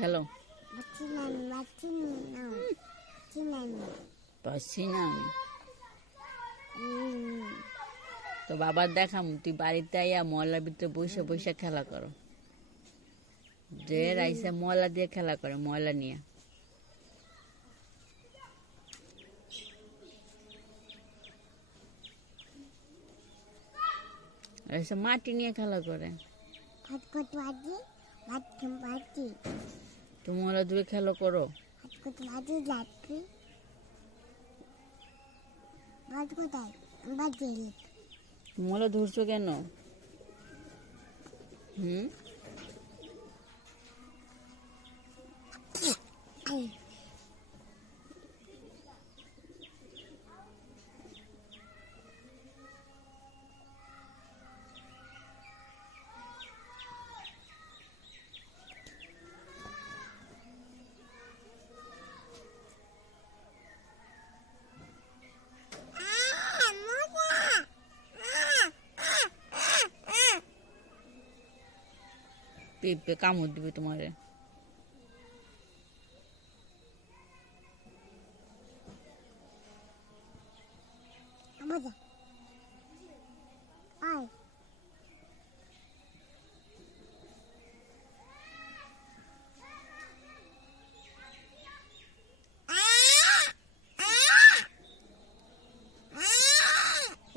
খেলো। পাচ্ছি না আমি। তো বাবার দেখাম তুই বাড়িতে আইয়া ময়লার ভিতরে বসে বসে খেলা করো। যে রাইসে ময়লা দিয়ে খেলা করে, ময়লা নিয়ে। রাইসে মাটি নিয়ে খেলা করে। তো ময়লা দিয়ে খেলা করো। ময়লা ধরছো কেন? পেঁপে কামড় দিবে তোমারে।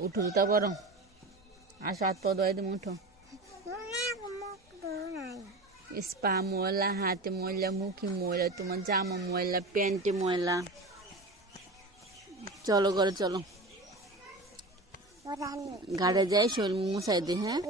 উঠো, জুতা পরো, আসো হাত পা ধোয়াই দিম, উঠো। স্পা ময়লা, হাতে ময়লা, মুখে ময়লা, তোমার জামা ময়লা, প্যান্টে ময়লা। চলো ঘরে চলো, ঘাটে যাই শরীর মুছাই দি। হ্যাঁ,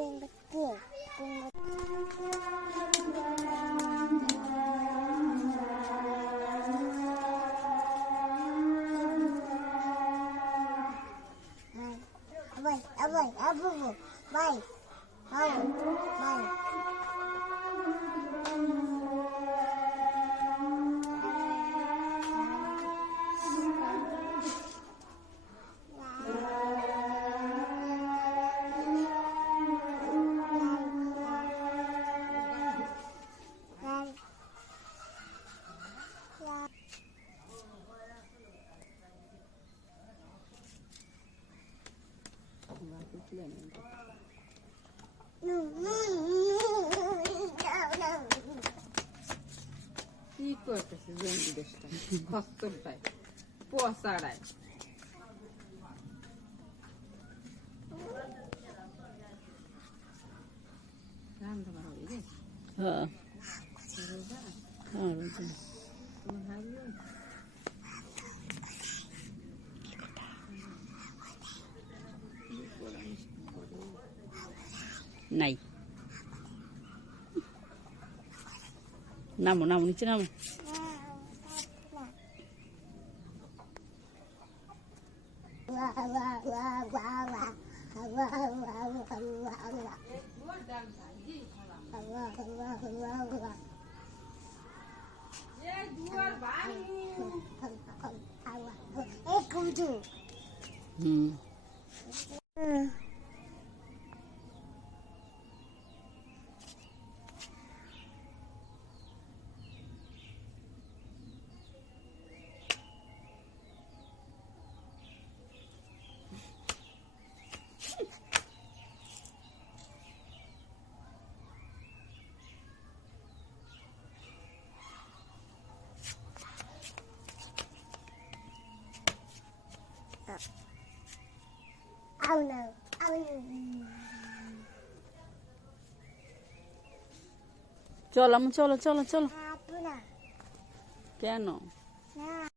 কি করতেছে জঙ্গি দেশটা, খস্তরটায় পচাড়ায়। রান্না বাড়া হয়ে গেছে। হ্যাঁ, নাই। নামো নামো, নিচে নামো। চলো চলো চলো চলো। কেন?